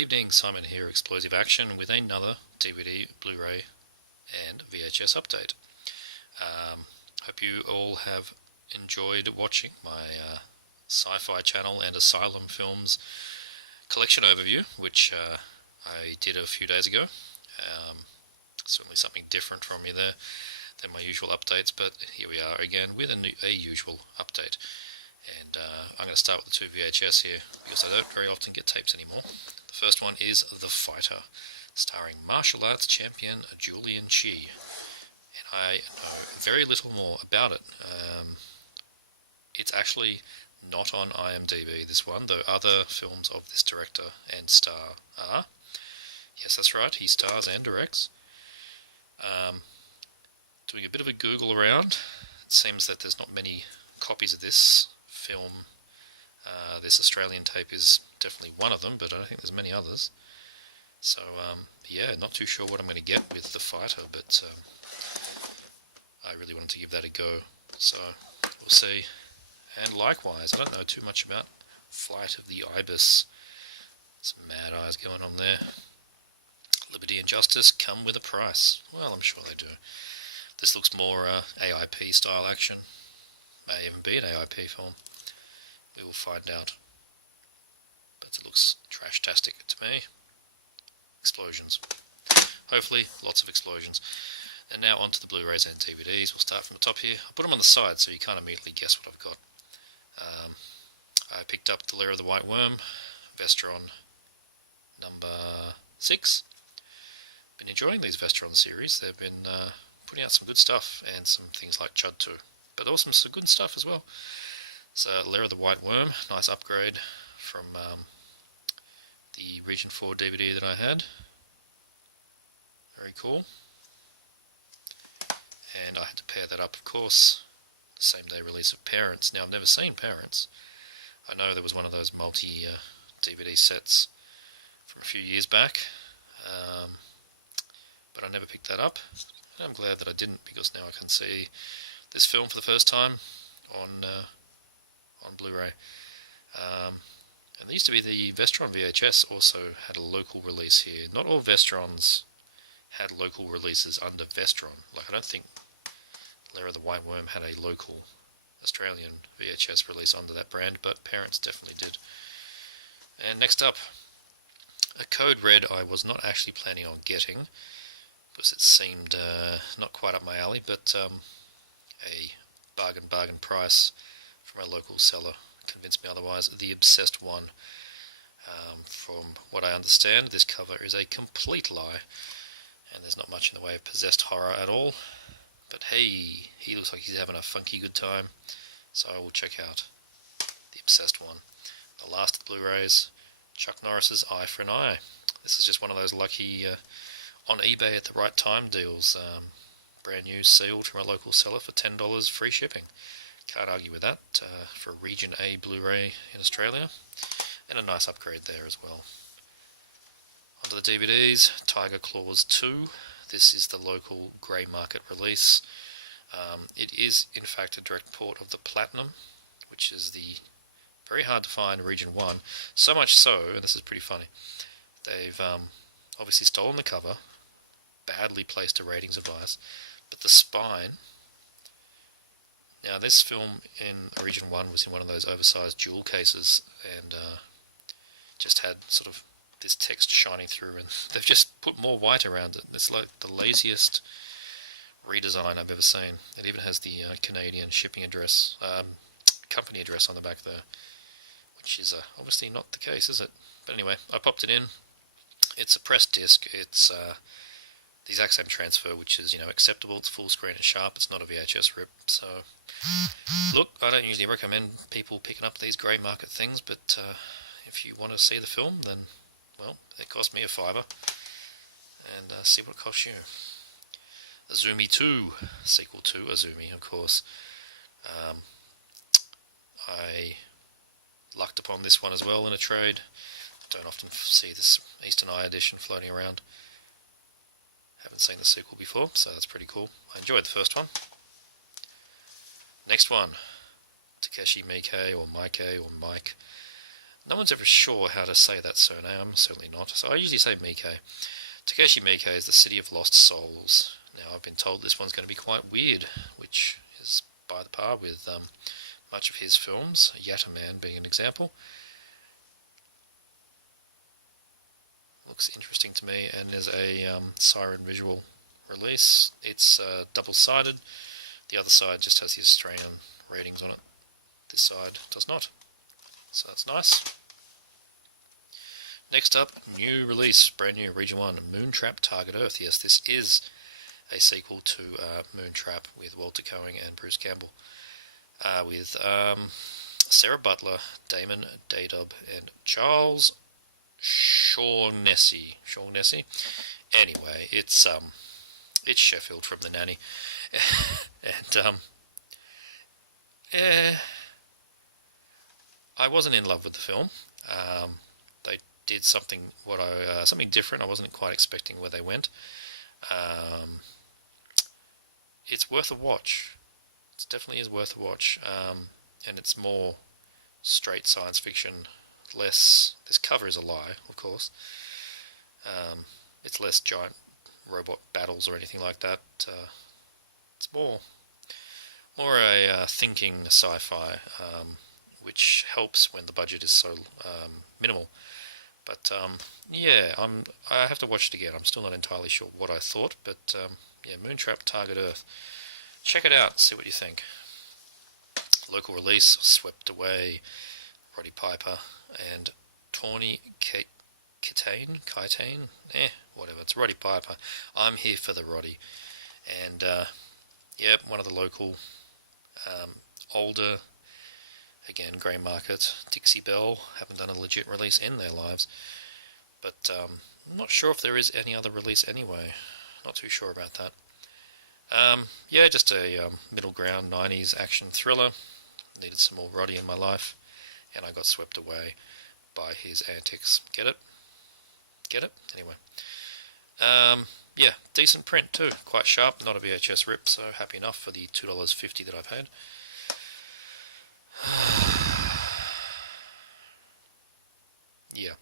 evening, Simon here, Explosive Action, with another DVD, Blu-ray and VHS update. Hope you all have enjoyed watching my Sci-Fi Channel and Asylum Films collection overview, which I did a few days ago. Certainly something different from me there than my usual updates, but here we are again with a usual update. And I'm going to start with the two VHS here, because I don't very often get tapes anymore. The first one is The Fighter, starring martial arts champion Julian Chi. And I know very little more about it. It's actually not on IMDb, this one, though other films of this director and star are. Yes, that's right, he stars and directs. Doing a bit of a Google around, it seems that there's not many copies of this film. This Australian tape is definitely one of them, but I don't think there's many others. So, yeah, not too sure what I'm going to get with The Fighter, but I really wanted to give that a go. So, we'll see. And likewise, I don't know too much about Flight of the Ibis. Some mad eyes going on there. Liberty and Justice come with a price. Well, I'm sure they do. This looks more AIP style action. May even be an AIP film. We will find out. But it looks trash-tastic to me. Explosions. Hopefully, lots of explosions. And now onto the Blu-rays and DVDs. We'll start from the top here. I'll put them on the side so you can't immediately guess what I've got. I picked up The Lair of the White Worm, Vestron number 6. Been enjoying these Vestron series. They've been putting out some good stuff, and some things like Chud 2. But also some good stuff as well. So, Lair of the White Worm, nice upgrade from the Region 4 DVD that I had. Very cool. And I had to pair that up, of course, the same day release of Parents. Now, I've never seen Parents. I know there was one of those multi-DVD sets from a few years back, but I never picked that up. And I'm glad that I didn't, because now I can see this film for the first time on Blu-ray. And there used to be the Vestron VHS also had a local release here. Not all Vestrons had local releases under Vestron. Like, I don't think Lair of the White Worm had a local Australian VHS release under that brand, but Parents definitely did. And next up, a Code Red I was not actually planning on getting, because it seemed not quite up my alley, but a bargain price from a local seller convinced me otherwise. The Obsessed One. From what I understand, this cover is a complete lie, and there's not much in the way of possessed horror at all. But hey, he looks like he's having a funky good time, so I will check out The Obsessed One. The last of the Blu-rays, Chuck Norris's Eye for an Eye. This is just one of those lucky on eBay at the right time deals. Brand new, sealed from a local seller for $10, free shipping. Can't argue with that for a Region A Blu-ray in Australia. And a nice upgrade there as well. Onto the DVDs, Tiger Claws 2. This is the local grey market release. It is, in fact, a direct port of the Platinum, which is the very hard to find Region 1. So much so, and this is pretty funny, they've obviously stolen the cover, badly placed a ratings advice, but the spine... Now, this film in Region 1 was in one of those oversized jewel cases, and just had sort of this text shining through, and they've just put more white around it. It's like the laziest redesign I've ever seen. It even has the Canadian shipping address, company address on the back there, which is obviously not the case, is it? But anyway, I popped it in. It's a pressed disc. It's the exact same transfer, which is, acceptable. It's full screen and sharp. It's not a VHS rip. So, look, I don't usually recommend people picking up these grey market things, but if you want to see the film, then, well, it cost me $5, and see what it costs you. Azumi 2, sequel to Azumi, of course. I lucked upon this one as well in a trade. I don't often see this Eastern Eye edition floating around. Haven't seen the sequel before, so that's pretty cool. I enjoyed the first one. Next one, Takeshi Miike, or Mike, No one's ever sure how to say that surname. I'm certainly not. So I usually say Miike. Takeshi Miike is the City of Lost Souls. Now, I've been told this one's going to be quite weird, which is by the par with much of his films, Yatterman being an example. Looks interesting to me, and there's a Siren visual release. It's double-sided. The other side just has the Australian ratings on it. This side does not. So that's nice. Next up, new release, brand new, Region 1, Moontrap Target Earth. Yes, this is a sequel to Moontrap with Walter Cohen and Bruce Campbell. With Sarah Butler, Damon Daydub, and Charles Shaughnessy. Anyway, it's Sheffield from The Nanny. And I wasn't in love with the film. They did something different. I wasn't quite expecting where they went. It's worth a watch. It definitely is worth a watch. And it's more straight science fiction, less. This cover is a lie, of course. It's less giant robot battles or anything like that. It's more a thinking sci-fi, which helps when the budget is so minimal. But yeah, I have to watch it again. I'm still not entirely sure what I thought, but yeah, Moontrap Target Earth. Check it out, see what you think. Local release, Swept Away, Roddy Piper, and Tawny Kitaen, whatever, it's Roddy Piper. I'm here for the Roddy. And yeah, one of the local older, again, grey market, Dixie Belle, haven't done a legit release in their lives. But I'm not sure if there is any other release anyway. Not too sure about that. Yeah, just a middle ground 90s action thriller. Needed some more Roddy in my life, and I got swept away by his antics. Get it? Get it? Anyway. Yeah, decent print too. Quite sharp, not a VHS rip, so happy enough for the $2.50 that I've had. Yeah.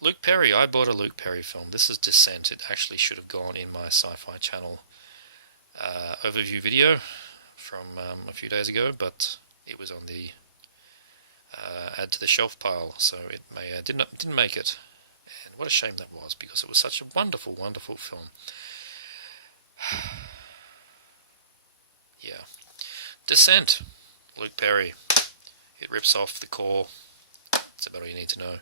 Luke Perry. I bought a Luke Perry film. This is Descent. It actually should have gone in my Sci-Fi Channel overview video from a few days ago, but it was on the add to the shelf pile, so it didn't make it. And what a shame that was, because it was such a wonderful, wonderful film. Yeah. Descent. Luke Perry. It rips off the core. That's about all you need to know.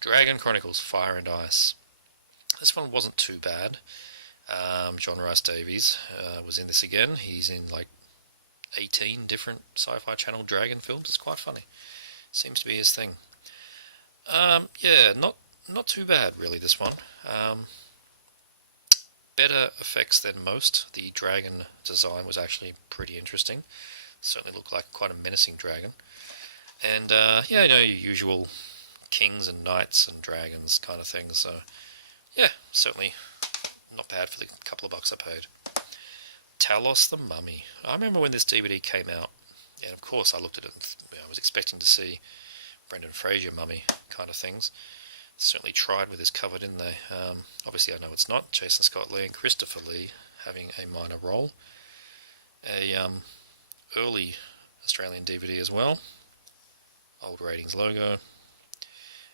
Dragon Chronicles, Fire and Ice. This one wasn't too bad. John Rhys Davies was in this again. He's in like 18 different Sci-Fi Channel Dragon films. It's quite funny. Seems to be his thing. Yeah, not too bad really, this one. Better effects than most. The dragon design was actually pretty interesting. Certainly looked like quite a menacing dragon. And yeah, you know, your usual kings and knights and dragons kind of thing. So yeah, certainly not bad for the couple of bucks I paid. Talos the Mummy. I remember when this DVD came out, and of course I looked at it and I was expecting to see Brendan Fraser mummy kind of things. Certainly tried with his cover, didn't they? Obviously I know it's not. Jason Scott Lee and Christopher Lee having a minor role. A early Australian DVD as well. Old Ratings logo.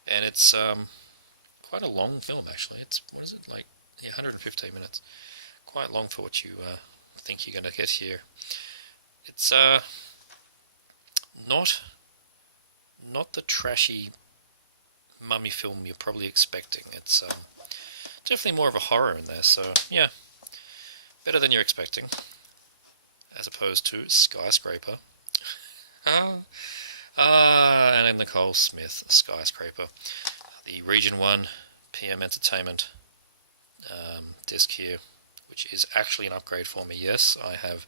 And it's quite a long film actually. It's, what is it, like 115 minutes. Quite long for what you think you're going to get here. It's not the trashy mummy film you're probably expecting. It's definitely more of a horror in there, so yeah, better than you're expecting, as opposed to Skyscraper. And then Nicole Smith, Skyscraper. The Region 1 PM Entertainment disc here, which is actually an upgrade for me. Yes, I have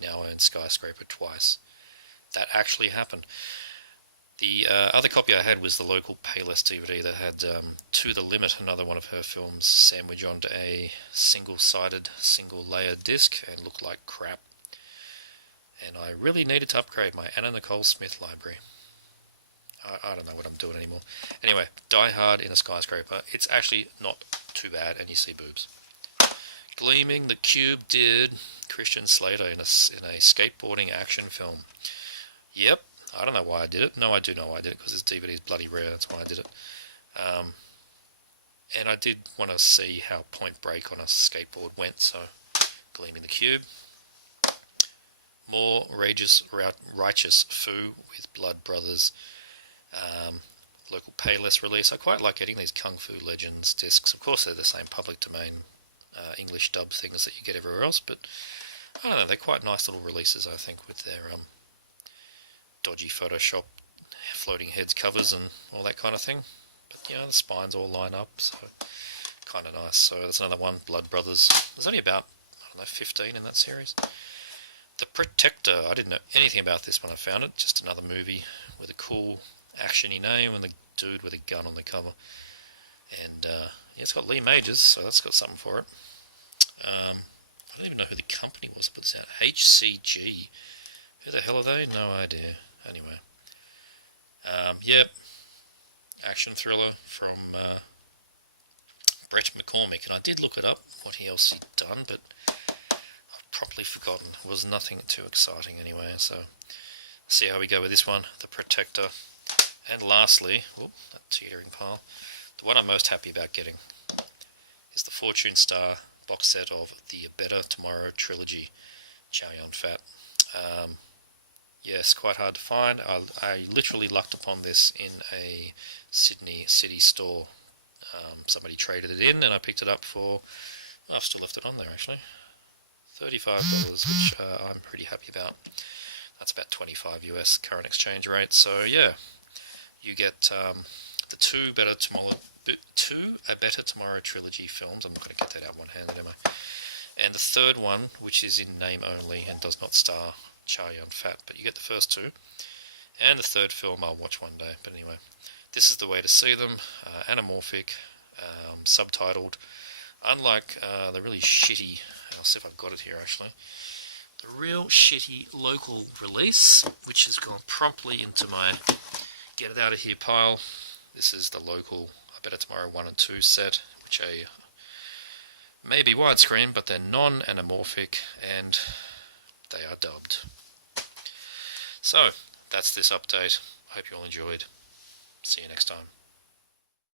now owned Skyscraper twice. That actually happened. The other copy I had was the local Payless DVD that had To the Limit, another one of her films, sandwiched onto a single-sided, single-layer disc and looked like crap. And I really needed to upgrade my Anna Nicole Smith library. I don't know what I'm doing anymore. Anyway, Die Hard in a Skyscraper. It's actually not too bad, and you see boobs. Gleaming the Cube did Christian Slater in a skateboarding action film. Yep, I don't know why I did it. No, I do know why I did it, because this DVD is bloody rare, that's why I did it. And I did want to see how Point Break on a skateboard went, so Gleaming the Cube. More Righteous Fu with Blood Brothers. Local Payless release. I quite like getting these Kung Fu Legends discs. Of course, they're the same public domain English dub things that you get everywhere else, but I don't know, they're quite nice little releases, I think, with their dodgy Photoshop floating heads covers and all that kind of thing. But, you know, the spines all line up, so kind of nice. So there's another one, Blood Brothers. There's only about, I don't know, 15 in that series. The Protector. I didn't know anything about this when I found it. Just another movie with a cool actiony name and the dude with a gun on the cover. And yeah, it's got Lee Majors, so that's got something for it. I don't even know who the company was that put this out. HCG. Who the hell are they? No idea. Anyway. Yep. Action thriller from Brett McCormick. And I did look it up, what else he'd done, but I've probably forgotten. It was nothing too exciting anyway, so see how we go with this one. The Protector. And lastly, that teetering pile, the one I'm most happy about getting is the Fortune Star box set of the Better Tomorrow trilogy, Chow Yun-Fat. Yes, quite hard to find. I literally lucked upon this in a Sydney city store. Somebody traded it in and I picked it up for, I've still left it on there actually, $35, which I'm pretty happy about. That's about 25 US current exchange rate. So yeah, you get the two A Better Tomorrow trilogy films. I'm not going to get that out one-handed, am I? And the third one, which is in name only and does not star Chow Yun-Fat, but you get the first two. And the third film I'll watch one day. But anyway, this is the way to see them. Anamorphic, subtitled. Unlike the really shitty, I'll see if I've got it here actually, the real shitty local release, which has gone promptly into my get it out of here pile. This is the local A Better Tomorrow 1 and 2 set, which are maybe widescreen, but they're non-anamorphic and they are dubbed. So, that's this update. I hope you all enjoyed. See you next time.